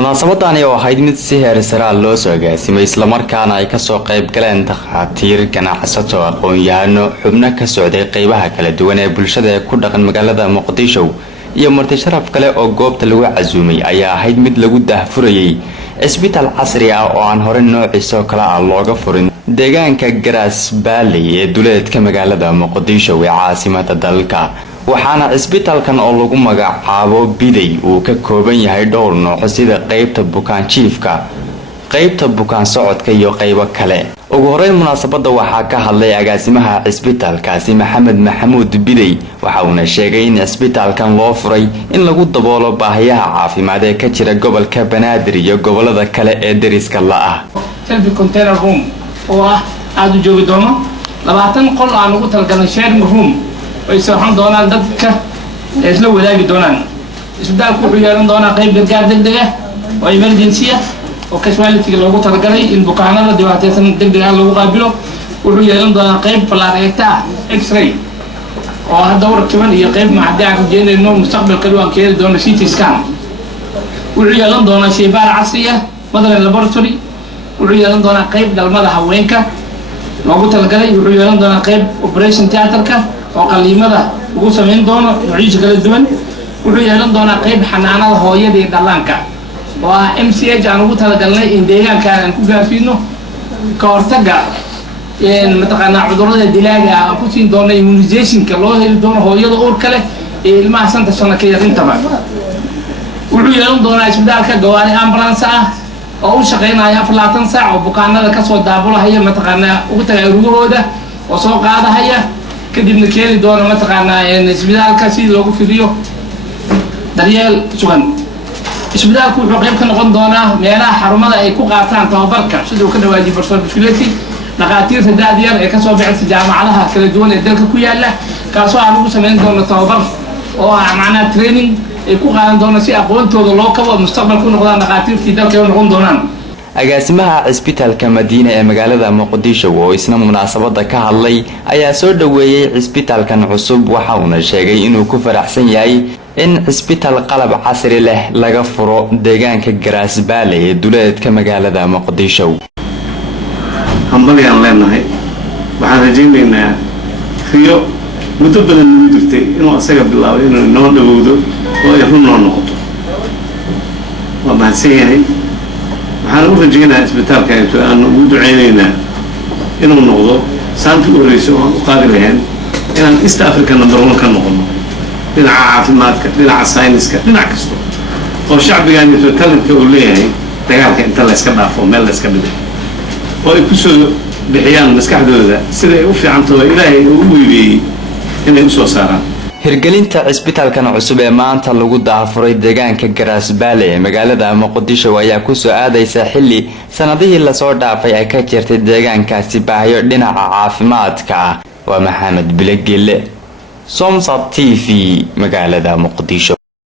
munaasabadani oo ahayd mid si heer sare loo soo agaasimay isla markaana ay kasoo qayb galeen dhakhaatiir, ganacsato, aqoon-yahano, xubno ka socday qaybaha kala duwan ee bulshada ee ku dhaqan magaalada Muqdisho iyo marti sharaf kale oo goobta lagu casuumay ayaa ahayd mid lagu daahfurayay isbitaal casri ah oo aan hore noociisa kala looga furin deegaanka Garas Valley ee duleedka magaalada Muqdisho ee caasimadda dalka. waxaana isbitaalkan oo lagu magacaabo Biday uu ka kooban yahay dhowr nooc sida qaybta bukaan jiifka, qaybta bukaan socodka iyo qaybo kale. ugu horeyn munaasabada waxaa ka hadlay agaasimaha isbitaalkaasi Maxamed Maxamuud Biday waxa uu sheegay in isbitaalkan loo furay in lagu daboolo baahiyaha caafimaad ee ka jira gobolka Banaadir iyo gobolada kale ee dariska la ah. Self container room oo aad u joogi doono 20 qol aan ugu talgalnay sharing room way soo doonaan dadka isla wadaagi doonaan. isbitaalku wuxuu yeelan doonaa qayb gargaar degdeg ah oo emergency ah oo casualty loogu talagalay in bukaanada dhibaataysan degdeg ah lagu qaabilo. wuxuu yeelan doonaa qayb falaareyta x-ray oo hadda warkiban iyo qayb macdaan rajeynayno mustaqbalka waan keeni doono CT scan. wuxuu yeelan doonaa shaybaar casri ah mother laboratory. wuxuu yeelan doonaa qayb dhalmada haweenka loogu talagalay. wuxuu yeelan doonaa qayb operation theater-ka oo qaliimada ugu sameyn doono noocyada kala duwan. wuxuu yeelan doonaa qayb xanaanada hooyada iyo dhallaanka oo MCH aan ugu talagalnay in deegaanka aan ku gaarsiino ka hortagga mataqaanaa cudurrada dilaaga ah ku siin doono immunization-ka loo heli doono hooyada uurka leh ee ilmaha 5 sano ka yar intaba. wuxuu yeelan doonaa isbitaalka gawaari ambulance ah oo u shaqeynaya 24 saac oo bukaanada ka soo daabulaya mataqaanaa ugu tagay urugahooda oo soo qaadahaya kadibna keeni doono mataqaanaa isbitaalka si loogu fidiyo daryeel sugan. isbitaalku wuxuu qayb ka noqon doonaa meelaha xarumada ay ku qaataan tababarka sidoo ka dhawaajiyay Professor Bishilati dhakhaatiirta daadiyar ee ka soo baxay jaamacadaha kala duwan ee dalka ku yaala kaasoo aan ugu sameyn doono tababar oo macnaha training ay ku qaadan doono si aqoontooda loo kabo mustaqbalka u noqdaan dhakhaatiirtii dalka ay noqon doonaan. agaasimaha isbitaalka Madiina ee magaalada Muqdisho oo isna munaasabada ka hadlay ayaa soo dhaweeyay isbitaalkan cusub waxa uu sheegay inuu ku faraxsan yahay in isbitaal qalab casri leh laga furo deegaanka Garas Valley ee duleedka magaalada Muqdisho. hambaliyaan leenahay waxaan rajaynaynaa riyo muddo badan ugu jirtay inuu asaga bilaabo inuu noo dhawowdo oo ay run noo noqoto. waa mahadsan yahay. waxaan u rajaynayaa isbitaalka aan ugu duceynaynaa inuu noqdo saantii u horreysay oo aan u qaadi lahayn inaan East Africa number 1 ka noqono dhinaca caafimaadka, dhinaca sayniska, dhinac kasta oo shacbigan iyo talentka uu leeyahay dagaalka inta la iska dhaafo meel la iska dhigo oo ay ku soo bixiyaan maskaxdooda sida ay u fiicantahay Ilaahay uu u weeyay inay u soo saaraan. hirgelinta isbitaalkan cusub ee maanta lagu daahfuray deegaanka Garas Valley ee magaalada Muqdisho ayaa ku soo aadaysa xilli sanadihii la soo dhaafay ay ka jirtay deegaankaasi baahiyo dhinaca caafimaadka ah. waa Maxamed Bilagile, Somsa TV, magaalada Muqdisho.